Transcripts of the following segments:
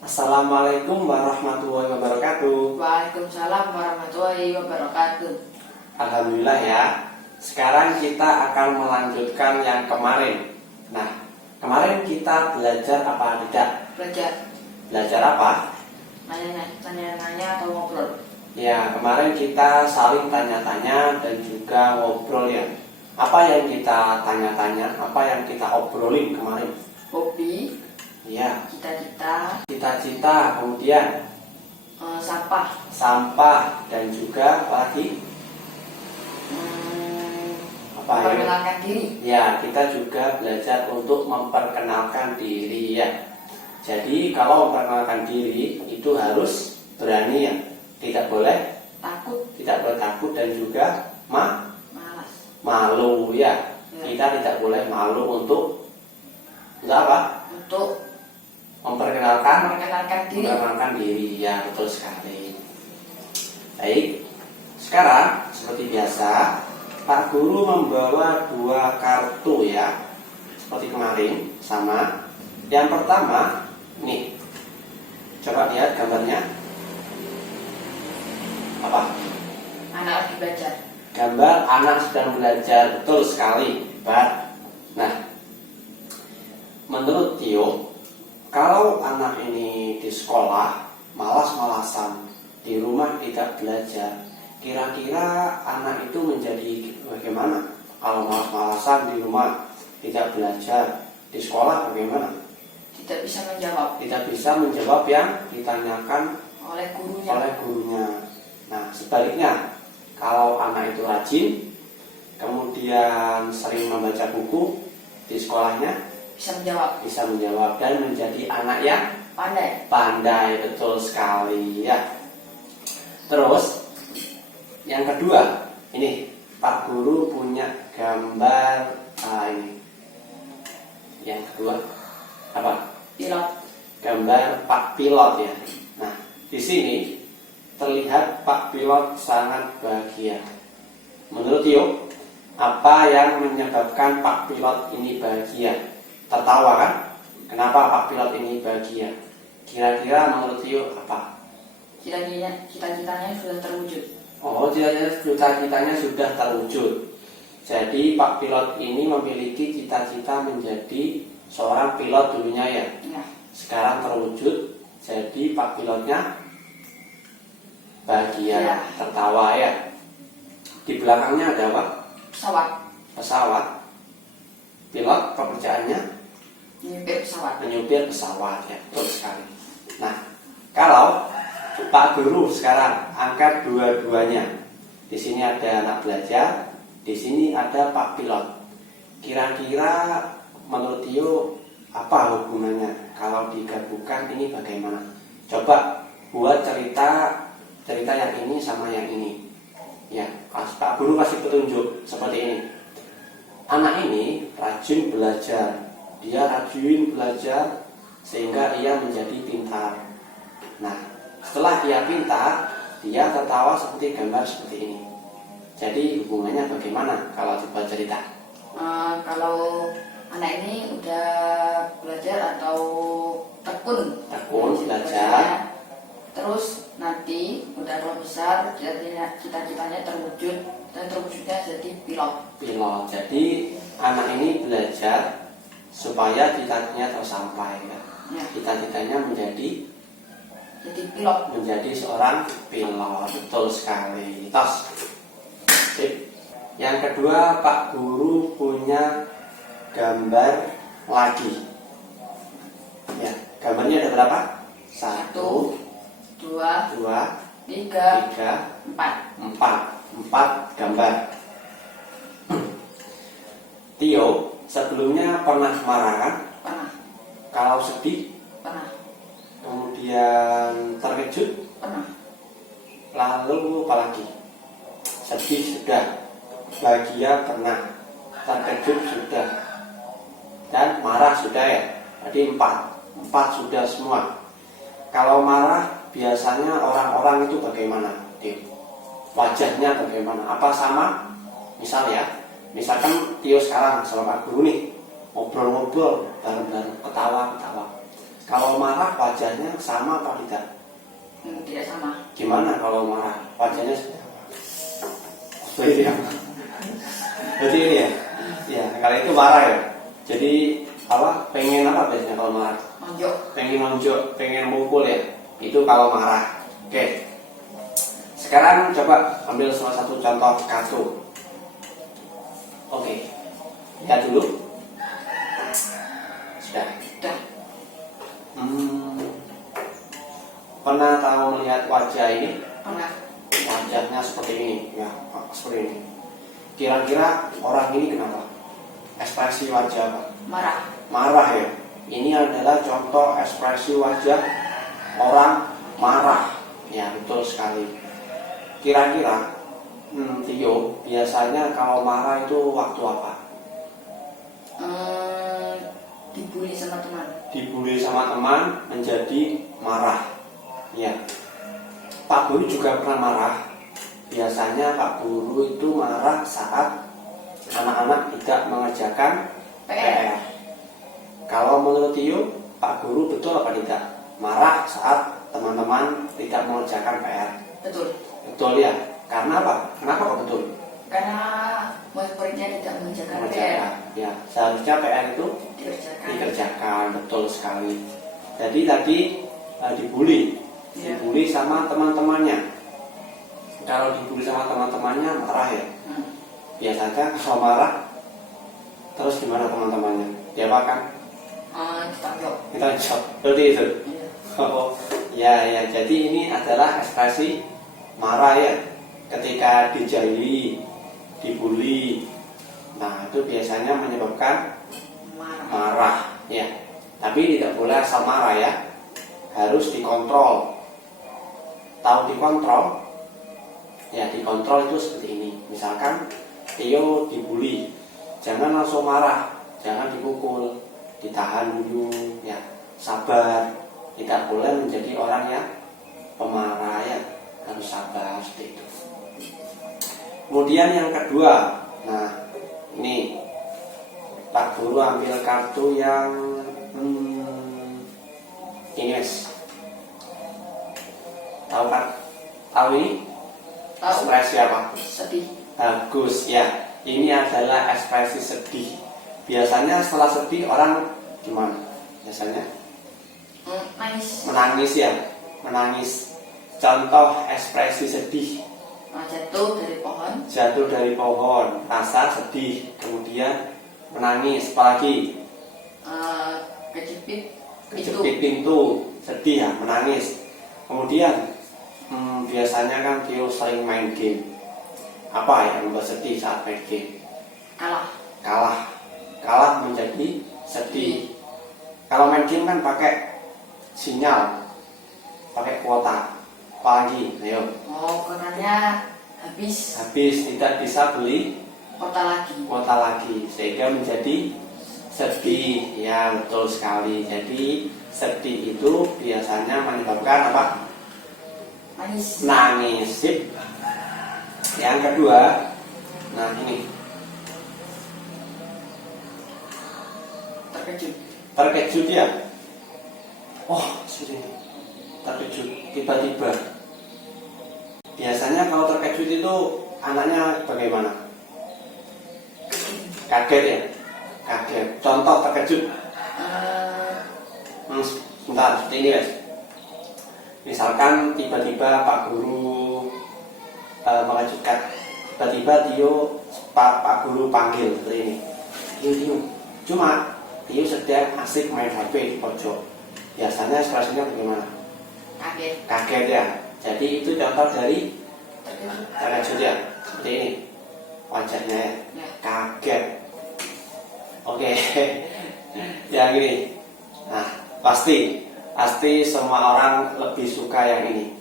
Assalamualaikum warahmatullahi wabarakatuh. Waalaikumsalam warahmatullahi wabarakatuh. Alhamdulillah ya. Sekarang kita akan melanjutkan yang kemarin. Nah, kemarin kita belajar apa tidak? Belajar apa? Tanya-tanya atau ngobrol. Ya, kemarin kita saling tanya-tanya dan juga ngobrol ya. Apa yang kita tanya-tanya? Apa yang kita obrolin kemarin? Hobi, Ya, cita-cita, kemudian sampah, dan juga apa lagi? Apa ya? memperkenalkan diri. Ya, kita juga belajar untuk memperkenalkan diri ya. Jadi kalau memperkenalkan diri itu harus berani ya. Tidak boleh takut dan juga Malas. malu ya. Ya. Kita tidak boleh malu untuk apa? Untuk Memperkenalkan memperkenalkan diri. ya, betul sekali. Baik, sekarang seperti biasa Pak Guru membawa 2 kartu ya, seperti kemarin sama. Yang pertama nih, coba lihat gambarnya apa? Anak lagi belajar. Gambar anak sedang belajar, betul sekali Pak. Nah, menurut Tio, kalau anak ini di sekolah malas-malasan, di rumah tidak belajar, kira-kira anak itu menjadi bagaimana? Kalau malas-malasan di rumah tidak belajar, di sekolah bagaimana? Tidak bisa menjawab Tidak bisa menjawab yang ditanyakan oleh gurunya. Nah, sebaliknya, kalau anak itu rajin, kemudian sering membaca buku di sekolahnya, Bisa menjawab dan menjadi anak yang pandai, betul sekali ya. Terus yang kedua, ini Pak Guru punya gambar ini. Yang kedua apa? Pilot. Gambar Pak Pilot ya. Nah, di sini terlihat Pak Pilot sangat bahagia. Menurut Tio, apa yang menyebabkan Pak Pilot ini bahagia? Tertawa kan? Kenapa Pak Pilot ini bahagia? Kira-kira menurut Tio apa? Cita-citanya sudah terwujud. Oh, cita-citanya sudah terwujud. Jadi Pak Pilot ini memiliki cita-cita menjadi seorang pilot dulunya ya. Ya. Sekarang terwujud, jadi Pak Pilotnya bahagia, Ya. tertawa ya. Di belakangnya ada apa? Pesawat. Pilot pekerjaannya menyupir pesawat ya, betul sekali. Nah, kalau Pak Guru sekarang angkat dua-duanya. Di sini ada anak belajar, di sini ada Pak Pilot. Kira-kira menurut Tio apa hubungannya? Kalau digabungkan ini bagaimana? Coba buat cerita yang ini sama yang ini. Ya, Pak Guru kasih petunjuk seperti ini. Anak ini rajin belajar. Dia rajin belajar sehingga ia menjadi pintar. Nah, setelah dia pintar, dia tertawa seperti gambar seperti ini. Jadi hubungannya bagaimana kalau coba cerita? Kalau anak ini udah belajar atau tekun belajar, terus nanti udah besar cita-citanya terwujud dan terwujudnya jadi pilot. Jadi anak ini belajar supaya cita-citanya tersampai ya. Cita-citanya menjadi pilot, menjadi seorang pilot, betul sekali. Tos. Sip. Yang kedua, Pak Guru punya gambar lagi. Ya, gambarnya ada berapa? 1, 2, 3, 4 gambar. Tio, sebelumnya pernah marah kan? Pernah. Kalau sedih? Pernah. Kemudian terkejut? Pernah. Lalu apa lagi? Sedih sudah, bahagia pernah, terkejut sudah, dan marah sudah ya. Jadi 4 sudah semua. Kalau marah biasanya orang-orang itu bagaimana? Wajahnya bagaimana? Apa sama? Misalkan Tio sekarang sama Pak Guru nih ngobrol-ngobrol bareng-bareng, ketawa. Kalau marah wajahnya sama apa tidak? Tidak sama. Gimana kalau marah wajahnya seperti apa? Seperti apa? Jadi ini ya, ya kalau itu marah ya. Jadi apa? Pengen apa biasanya kalau marah? Monjok. Pengen monjok, pengen mukul ya. Itu kalau marah. Oke. Sekarang coba ambil salah satu contoh kartu. Oke. Lihat dulu. Sudah. Sudah. Pernah tahu melihat wajah ini? Pernah. Wajahnya seperti ini, ya, seperti ini. Kira-kira orang ini kenapa? Ekspresi wajah apa? Marah. Marah ya. Ini adalah contoh ekspresi wajah orang marah. Ya, betul sekali. Kira-kira, Tio, biasanya kalau marah itu waktu apa? Dibully sama teman. Dibully sama teman menjadi marah. Ya. Pak Guru juga pernah marah. Biasanya Pak Guru itu marah saat anak-anak tidak mengerjakan PR. Kalau menurut Tio, Pak Guru betul apa tidak? Marah saat teman-teman tidak mengerjakan PR. Betul. Betul ya. Karena apa? Kenapa kok betul? Karena murid-muridnya tidak mengerjakan PR. Ya, seharusnya PR itu dikerjakan. Betul sekali. Jadi tadi dibully. Ya. Dibully sama teman-temannya. Kalau dibully sama teman-temannya marah ya. Biasanya kalau marah terus gimana teman-temannya? Diapakan? Kita jawab. Seperti itu. Ya. Oh, ya. Jadi ini adalah ekspresi marah ya. Ketika dijahili, dibully, nah itu biasanya menyebabkan marah ya. Tapi tidak boleh asal marah ya. Harus dikontrol. Tahu dikontrol? Ya, dikontrol itu seperti ini. Misalkan Tio dibully, jangan langsung marah, jangan dipukul, ditahan dulu ya. Sabar. Tidak boleh menjadi orang yang pemarah ya. Harus sabar seperti itu. Kemudian yang kedua, nah ini Pak Guru ambil kartu yang ini guys. Tahu kan? Tahu ini? Ekspresi apa? Sedih. Bagus ya. Ini adalah ekspresi sedih. Biasanya setelah sedih orang gimana? Biasanya? Menangis ya. Menangis. Contoh ekspresi sedih. Jatuh dari pohon. Jatuh dari pohon, rasa sedih, kemudian menangis. Apalagi? Kejepit pintu, sedih ya, menangis. Kemudian biasanya kan Tio sering main game. Apa yang membuat sedih saat main game? Kalah menjadi sedih. Kalau main game kan pakai sinyal, pakai kuota. Apalagi, ayo. Kuotanya habis, tidak bisa beli kuota lagi, sehingga menjadi sedih. Ya, betul sekali. Jadi sedih itu biasanya menyebabkan apa? Nangis. Sip. Yang kedua, nah ini terkejut ya. Oh, sudah terkejut tiba-tiba. Biasanya kalau terkejut itu anaknya bagaimana? Kaget ya? Kaget. Contoh terkejut. Sebentar, seperti ini guys. Misalkan tiba-tiba Pak Guru mengejutkan. Tiba-tiba Pak Guru panggil seperti ini. Tio. Cuma Tio sedang asik main HP di pojok. Biasanya ekspresinya bagaimana? Kaget ya. Jadi itu contoh dari terkejut ya. Seperti ini wajahnya ya. Kaget. Oke. Yang ini. Nah, pasti semua orang lebih suka yang ini.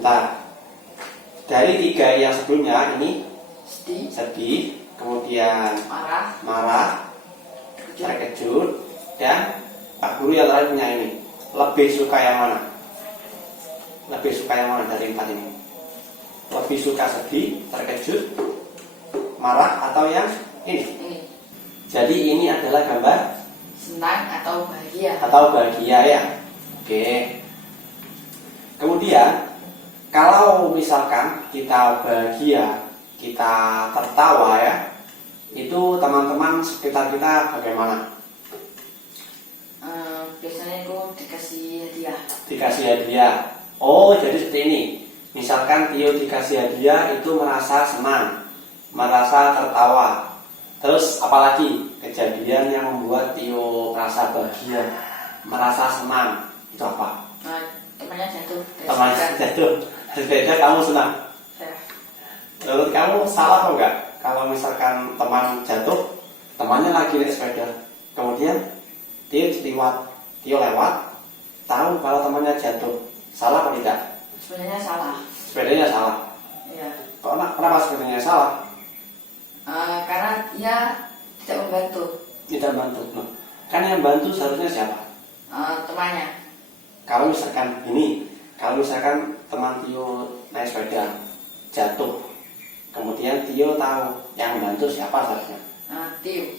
Nah, dari tiga yang sebelumnya ini sedih, kemudian marah, terkejut, dan Pak Guru yang terakhir punya ini. Lebih suka yang mana? Lebih suka yang mana dari empat ini? Lebih suka sedih, terkejut, marah, atau yang ini? Jadi ini adalah gambar senang atau bahagia. Atau bahagia ya. Oke. Kemudian kalau misalkan kita bahagia, kita tertawa ya, itu teman-teman sekitar kita bagaimana? Biasanya itu dikasih hadiah. Dikasih hadiah. Oh, jadi seperti ini. Misalkan Tio dikasih hadiah itu merasa senang, merasa tertawa. Terus apalagi kejadian yang membuat Tio merasa bahagia, merasa senang, itu apa? Temannya jatuh. Temannya jatuh. Sepeda kamu senang? Ya. Menurut kamu salah atau enggak? Kalau misalkan teman jatuh, temannya lagi naik sepeda, kemudian Tio lewat, tahu kalau temannya jatuh, salah atau tidak? Sebenarnya salah. Sepedanya salah. Iya. Kenapa sepedanya salah? Karena dia tidak membantu. Tidak bantu. Loh, kan yang bantu seharusnya siapa? Temannya. Kalau misalkan teman Tio naik sepeda jatuh, kemudian Tio tahu yang bantu siapa seharusnya? Tio.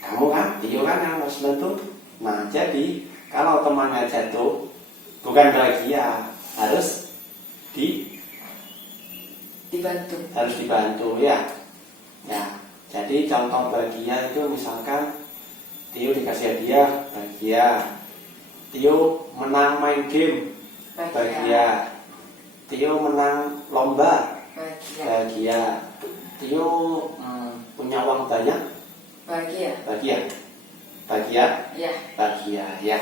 Kamu kan, Tio kan yang harus bantu. Nah, jadi kalau temannya jatuh, bukan bahagia, harus dibantu ya. Ya, jadi contoh bahagia itu misalkan Tio dikasih hadiah, bahagia. Tio menang main game, bahagia. Tio menang lomba, bahagia. Tio punya uang banyak, bahagia. Ya. Bahagia ya.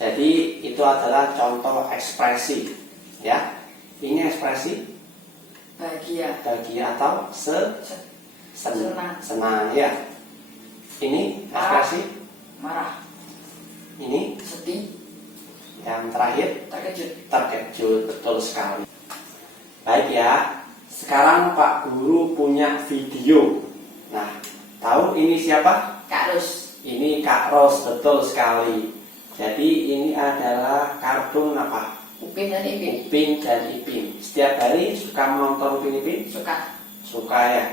Jadi itu adalah contoh ekspresi ya. Ini ekspresi Bahagia atau senang ya. Ini ekspresi marah. Ini Sedih. yang terakhir Terkejut. Betul sekali. Baik ya. Sekarang Pak Guru punya video. Nah, tahu ini siapa? Kak Ros. Ini Kak Ros, betul sekali. Jadi ini adalah kartun apa? Upin dan Ipin. Upin dan Ipin. Setiap hari suka menonton Upin Ipin? Suka ya.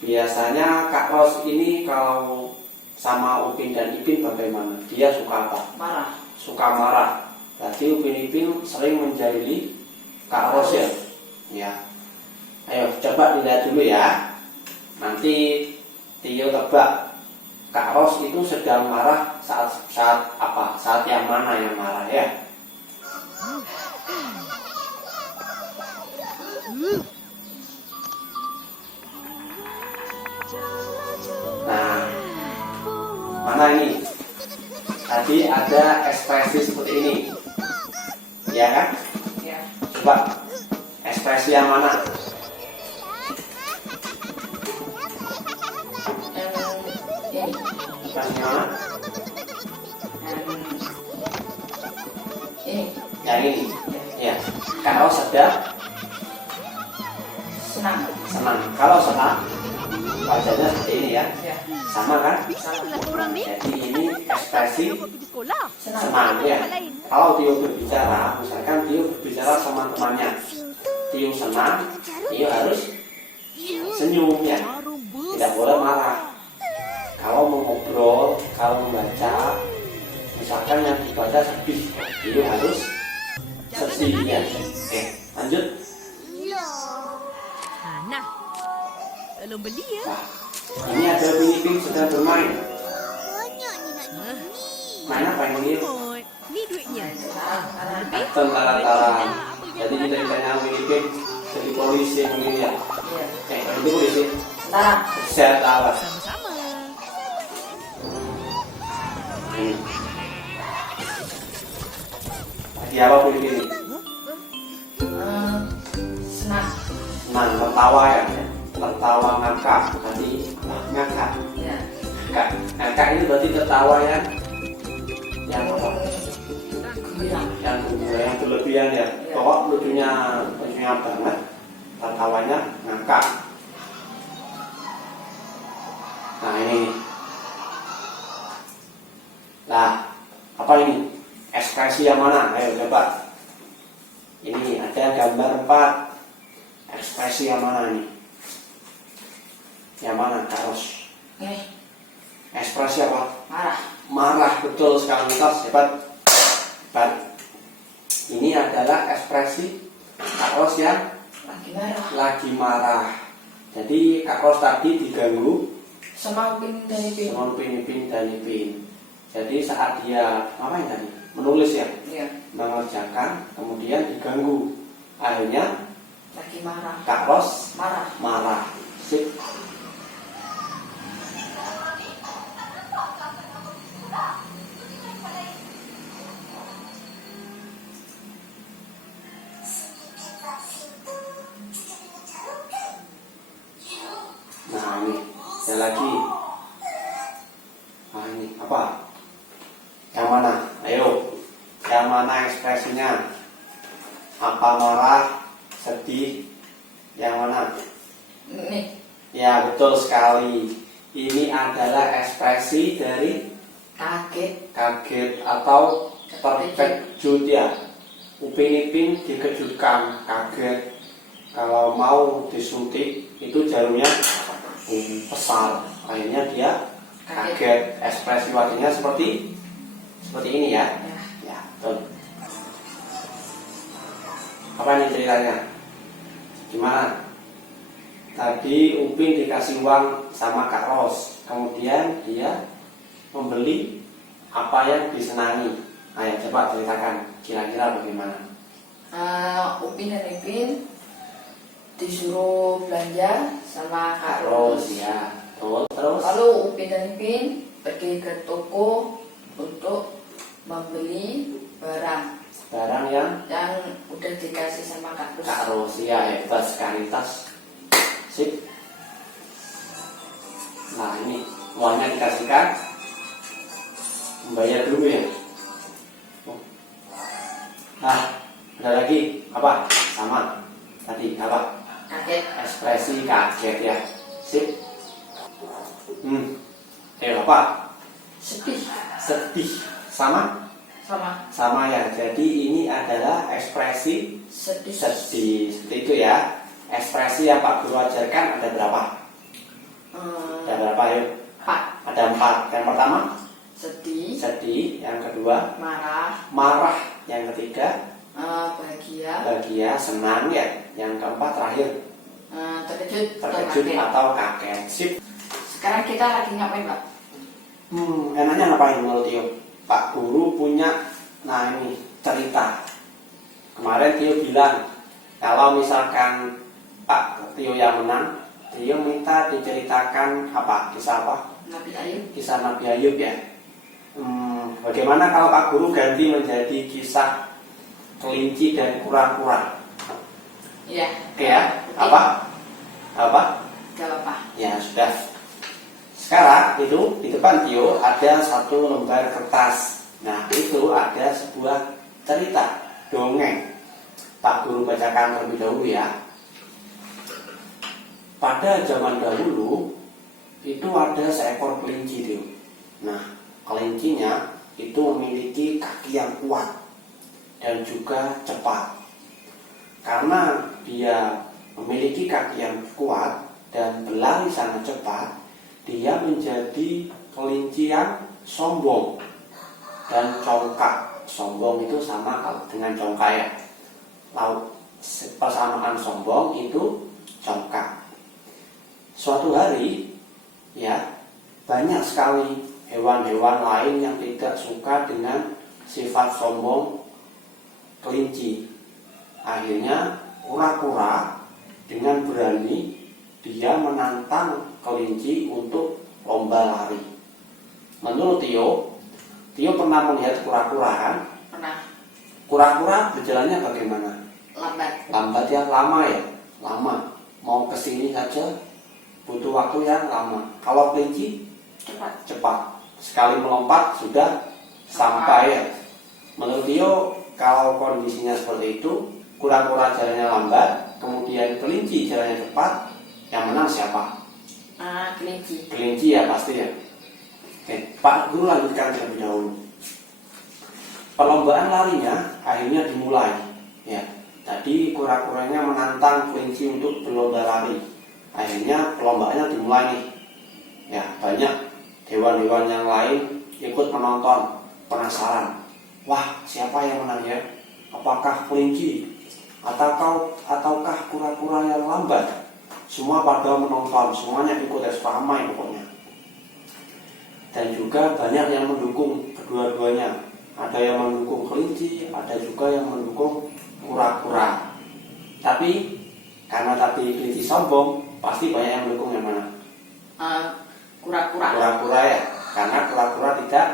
Biasanya Kak Ros ini kalau sama Upin dan Ipin bagaimana? Dia suka apa? Marah. Suka marah. Berarti Upin Ipin sering menjahili Kak Ros ya? Ya. Ayo coba dilihat dulu ya. Nanti Tio tebak Kak Ros itu sedang marah saat apa? Saat yang mana yang marah ya? Nah, mana ini? Tadi ada ekspresi seperti ini, ya kan? Ya. Coba ekspresi yang mana? Ini. Ekspresi yang mana? Ini. Yang ini. Ya. Kalau sedang senang. Kalau senang, wajahnya seperti ini ya. Ya. Sama kan? Jadi ini ekspresi senang ya. Kalau Tio berbicara, misalkan Tio berbicara sama temannya, Tio senang, Tio harus senyum ya. Tidak boleh marah. Kalau mengobrol, kalau membaca, misalkan yang dibaca sedih, Tio harus sedih ya. Oke, lanjut. Nah, belum beli ya? Wah, ini ada Upin sedang bermain. Main apa ini? Ni duitnya. Tentara. Jadi kita ditanya Upin jadi polisi begini ya. Itu polisi. Saya tahu. Sama-sama. Lagi apa Upin ini? Senang. Senang, tertawa ya. Tertawa ngakak. Tadi ngakak. Ya. Ngakak ini berarti tertawa ya. Yang apa? Gembira. Yang berlebihan ya. Pokok lucunya banget. Tertawanya ngakak. Nah ini. Nah, apa ini? Ekspresi yang mana? Ayo coba. Ini ada gambar 4. Ekspresi yang mana nih? Yang mana Kak Ros? Ini. Ekspresi apa? Marah. marah, betul sekali, Tos, hebat. Hebat. Ini adalah ekspresi Kak Ros yang lagi marah. Jadi Kak Ros tadi diganggu sama Upin dan Ipin. Jadi saat dia ngapain tadi? Menulis ya? Iya. Mengerjakan, kemudian diganggu. Akhirnya Lagi marah. Kak Ros Marah. Sip. Nah ini, ada lagi. Nah ini, apa? Yang mana? Ayo. Yang mana ekspresinya? Apa marah, sedih? Yang mana? Ini. Ya, betul sekali. Ini adalah ekspresi dari kaget atau terkejut ya. Upin Ipin dikejutkan, kaget. Kalau mau disuntik itu jarumnya besar. Akhirnya dia kaget. Ekspresi wajahnya seperti ini ya. Ya, betul. Apa nih ceritanya? Gimana? Tadi Upin dikasih uang sama Kak Ros, kemudian dia membeli apa yang disenangi. Ayo coba ceritakan, kira-kira bagaimana? Upin dan Ipin disuruh belanja sama Kak Ros Ros. ya, terus. Lalu Upin dan Ipin pergi ke toko untuk membeli barang yang udah dikasih sama Kak Ros. Kak Ros ya, hebat sekali, Tas. Sip. Nah ini uangnya dikasihkan, membayar dulu ya. Nah, ada lagi apa? Sama tadi apa? Kaget. Ekspresi kaget ya. Sip. Apa? Sedih. Sama ya. Jadi ini adalah ekspresi sedih. Seperti itu ya. Ekspresi yang Pak Guru ajarkan ada berapa? Ada berapa yuk? 4. Ada 4. Yang pertama? Sedih. Yang kedua? Marah. Yang ketiga? Bahagia. Senang ya. Yang keempat terakhir? Terkejut atau kaget. Sip. Sekarang kita lagi ngapain, Pak? Enaknya ngapain menurut Tio? Pak Guru punya, ini cerita. Kemarin Tio bilang, kalau misalkan Pak Tio yang menang, Tio minta diceritakan apa? Kisah apa? Kisah Nabi Ayub ya. Bagaimana kalau Pak Guru ganti menjadi kisah kelinci dan kura-kura? Iya. Oke ya? Apa? Gak apa. Ya sudah. Sekarang itu di depan Tio ada satu lembar kertas. Nah itu ada sebuah cerita dongeng. Pak Guru bacakan terlebih dahulu ya. Pada zaman dahulu itu ada seekor kelinci Tio. Nah kelincinya itu memiliki kaki yang kuat dan juga cepat. Karena dia memiliki kaki yang kuat dan berlari sangat cepat, dia menjadi kelinci yang sombong dan congkak. Sombong itu sama dengan congkak ya. Persamaan sombong itu congkak. Suatu hari ya, banyak sekali hewan-hewan lain yang tidak suka dengan sifat sombong kelinci. Akhirnya kura-kura dengan berani dia menantang kelinci untuk lomba lari. Menurut Tio pernah melihat kura-kura kan? Pernah. Kura-kura berjalannya bagaimana? Lambat ya, lama. Mau kesini saja butuh waktu yang lama. Kalau kelinci cepat. Sekali melompat sudah sampai ya. Menurut Tio kalau kondisinya seperti itu, kura-kura jalannya lambat, kemudian kelinci jalannya cepat, yang menang siapa? Kelinci ya pasti ya. Oke, Pak Guru lanjutkan terlebih dahulu. Perlombaan larinya akhirnya dimulai. Ya, tadi kura-kuranya menantang kelinci untuk berlomba lari. Akhirnya perlombaannya dimulai nih. Ya, banyak hewan-hewan yang lain ikut menonton, penasaran. Wah, siapa yang menang ya? Apakah kelinci ataukah kura-kura yang lambat? Semua pada menonton, semuanya ikut, ramai pokoknya. Dan juga banyak yang mendukung kedua-duanya. Ada yang mendukung kelinci, ada juga yang mendukung kura-kura. Tapi karena tadi kelinci sombong, pasti banyak yang mendukung yang mana? Kura-kura. Kura-kura ya, karena kura-kura tidak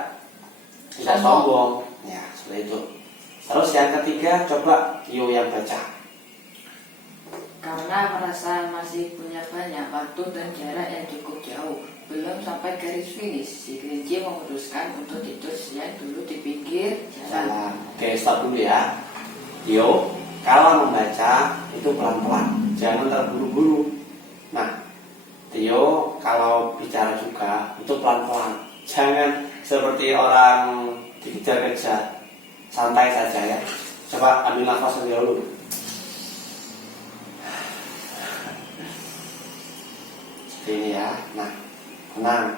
sombong. Ya, seperti itu. Terus yang ketiga, coba Tio yang baca. Karena merasa masih punya banyak waktu dan jarak yang cukup jauh, belum sampai garis finish, si kelinci memutuskan untuk tidur siang dulu di pinggir jalan. Oke, stop dulu ya. Tio, kalau membaca itu pelan-pelan, jangan terburu-buru. Nah, Tio kalau bicara juga itu pelan-pelan, jangan seperti orang dikejar-kejar. Santai saja ya. Coba ambil nafas lebih dulu. Seperti ini ya. Nah, tenang.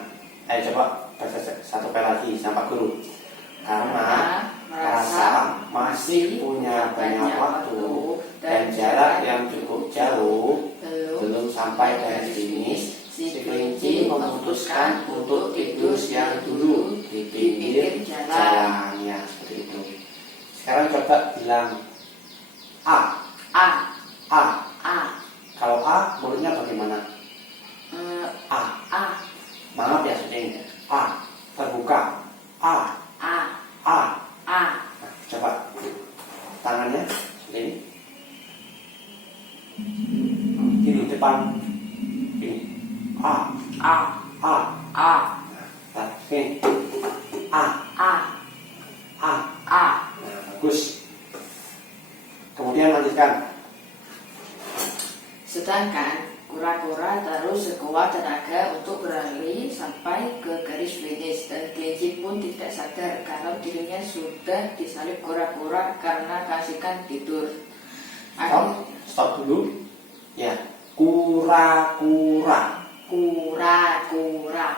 Coba baca satu kali lagi sampai guru. Karena merasa masih punya banyak waktu dan jarak yang cukup jauh, belum sampai garis finish, si kelinci memutuskan untuk tidur siang dulu di pinggir jalan. Ya, seperti itu. Sekarang coba bilang A. A. A. A. Kalau A, mulutnya bagaimana? A. A. Maaf ya, syuting. A. Terbuka. A. A. A. A. Nah, coba tangannya seperti ini. Gini depan. Gini. A. A. A. A. Nah, gini. A. A. A. A. Nah, bagus. Kemudian lanjutkan. Sedangkan kura-kura terus sekuat tenaga untuk berlari sampai ke garis finish, dan kelinci pun tidak sadar kalau dirinya sudah disalip kura-kura karena kasihkan tidur. Stop dulu. Ya, kura-kura. Kura-kura.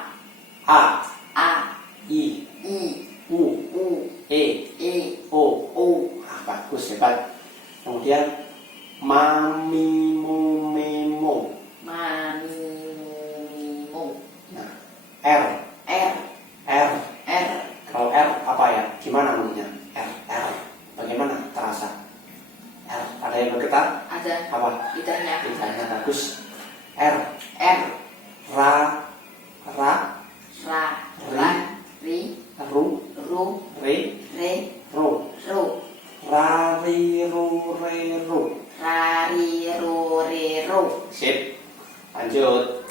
A. A. I. I. U. U. E. E. O. O. Ah, bagus, hebat. Kemudian mamimu memo. Mamimu. Nah, R. R. R. R. Kalau R apa ya? Gimana mulutnya? R. R. Bagaimana terasa? R. Ada yang bergetar? Ada. Apa? Lidahnya. Lidahnya bagus. R. R. Ra. Ra. Ra. Ra. Ri. Ru. Ru. Re. Re. Ro. Ru. Ra. Ri. Ru. Re. Ru. Rari ru re ru. Sip. Lanjut.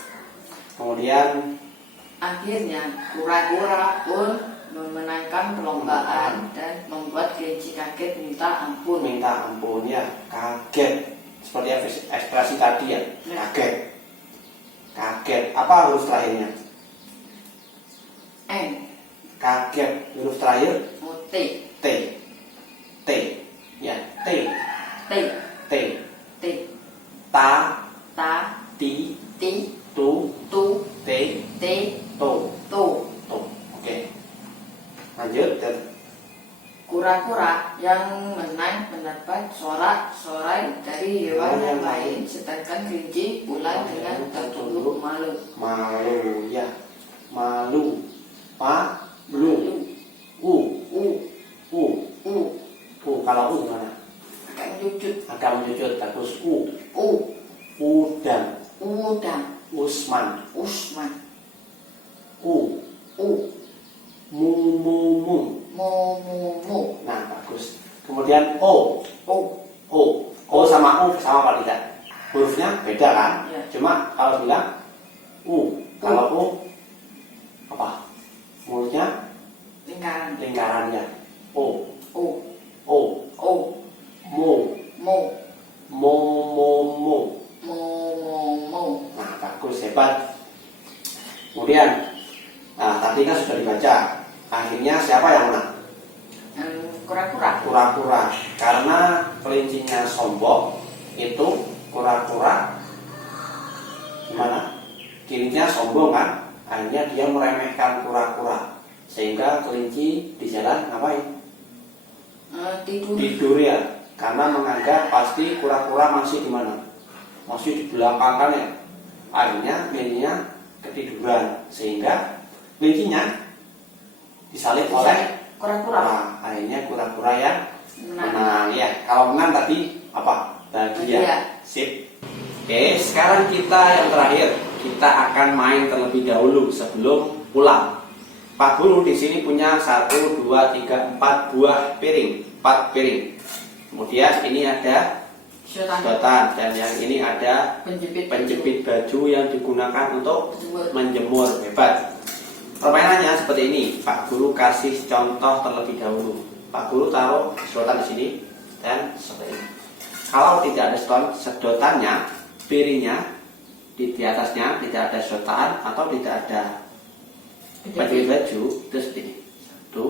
Kemudian Akhirnya kura-kura pun memenangkan perlombaan dan membuat kelinci kaget minta ampun. minta ampun ya, kaget. Seperti ekspresi tadi ya, kaget. Kaget. Apa huruf terakhirnya? N. Kaget. Huruf terakhir T. T. T. Ya, T. T. T. T. Ta. Ta. Ti. Ti. Tu. Tu. T. T. To. Tu. To. Oke. Lanjut. Kura-kura yang menang mendapat sorak-sorai dari hewan yang lain, sedangkan kelinci pulang dengan tertunduk malu. Malu ya. Malu. Pa. Lu. U. U. U. U. U. Kalau U gimana? Agak menjujut. Agak menjujut. Bagus. U. U. Udang. Udang. Usman. Usman. U. U. Mu. Mu. Mu. Mu. Mu. Mu. Nah, bagus. Kemudian O. O. O. O sama U sama apa tidak? Hurufnya beda kan? Ya. Cuma kalau bilang U. Kalau U apa? Mulutnya Lingkaran. lingkarannya. O. O. O. O. Mo. Mo. Mo. Mo. Mo. Mo. Mo. Mo. Nah, bagus, hebat. Kemudian, nah tadi kan sudah dibaca. Akhirnya siapa yang menang? Kura-kura. Kura-kura. Karena kelincinya sombong, itu kura-kura gimana? Kirinya sombong kan? Akhirnya dia meremehkan kura-kura. Sehingga kelinci di jalan ngapain? Tidur ya, karena menganggap pasti kura-kura masih di mana? Masih di belakang kan ya. Akhirnya kelincinya ketiduran, sehingga kelincinya disalip oleh kura-kura. Nah, akhirnya kura-kura yang menang ya. Kalau menang tadi apa? Bahagia. Sip. Oke, sekarang kita yang terakhir, kita akan main terlebih dahulu sebelum pulang. Pak Guru di sini punya 1, 2, 3, 4 buah piring, 4 piring. Kemudian ini ada sedotan dan yang ini ada penjepit baju yang digunakan untuk menjemur. Hebat. Permainannya seperti ini. Pak Guru kasih contoh terlebih dahulu. Pak Guru taruh sedotan di sini dan seperti ini. Kalau tidak ada sedotannya, piringnya di atasnya tidak ada sedotan atau tidak ada penjepit baju, itu seperti ini. 1.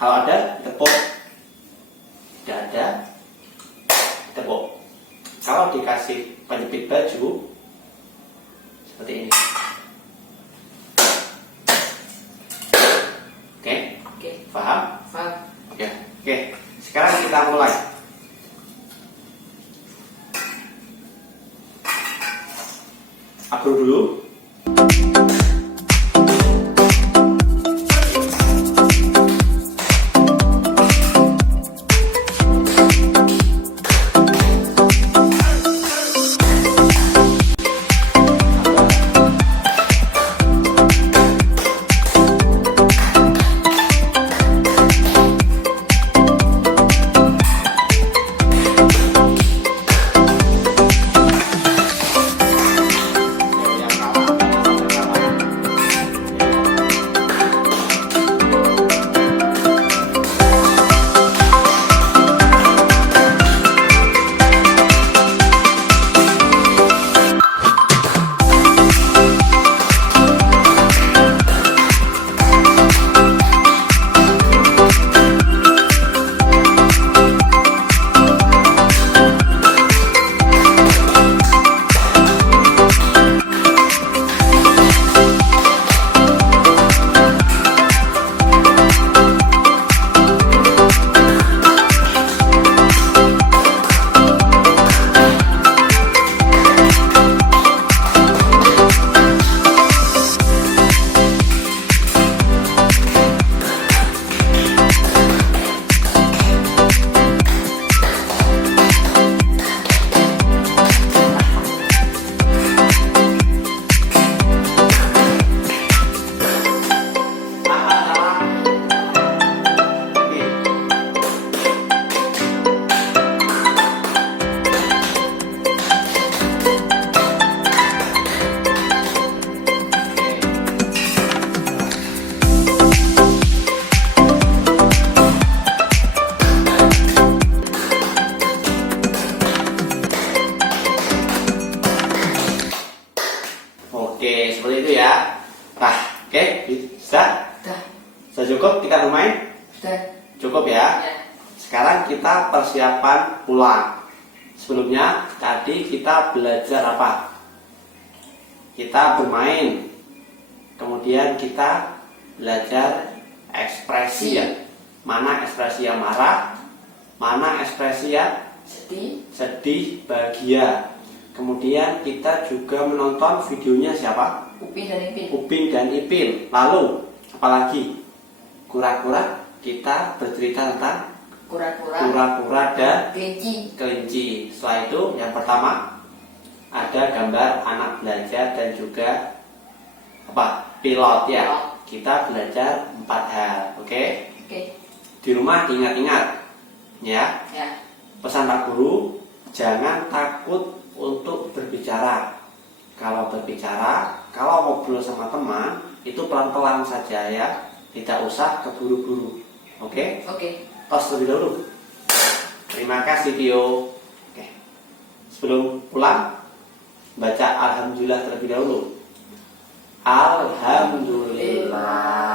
Kalau ada, tepuk. Tidak ada, tepuk. Kalau dikasih penjepit baju, seperti ini. Oke? Paham? Paham. Oke. Sekarang kita mulai. Aku dulu. Oke, seperti itu ya. Nah, oke, bisa? Sudah cukup kita bermain? Sudah. Cukup ya? Sekarang kita persiapan pulang. Sebelumnya tadi kita belajar apa? Kita bermain. Kemudian kita belajar ekspresi ya. Mana ekspresi yang marah, mana ekspresi yang sedih, bahagia. Kemudian kita juga menonton videonya siapa? Upin dan Ipin. Lalu apalagi? Kura-kura, kita bercerita tentang kura-kura dan kelinci. Setelah itu yang pertama ada gambar anak belajar dan juga apa? Pilot ya. Kita belajar 4 hal, oke? Di rumah diingat-ingat ya. Pesan Pak Guru, jangan takut untuk berbicara. Kalau berbicara, kalau ngobrol sama teman, itu pelan-pelan saja ya. Tidak usah keburu-buru. Oke? Tos terlebih dahulu. Terima kasih Tio. Oke. Sebelum pulang, baca Alhamdulillah terlebih dahulu. Alhamdulillah.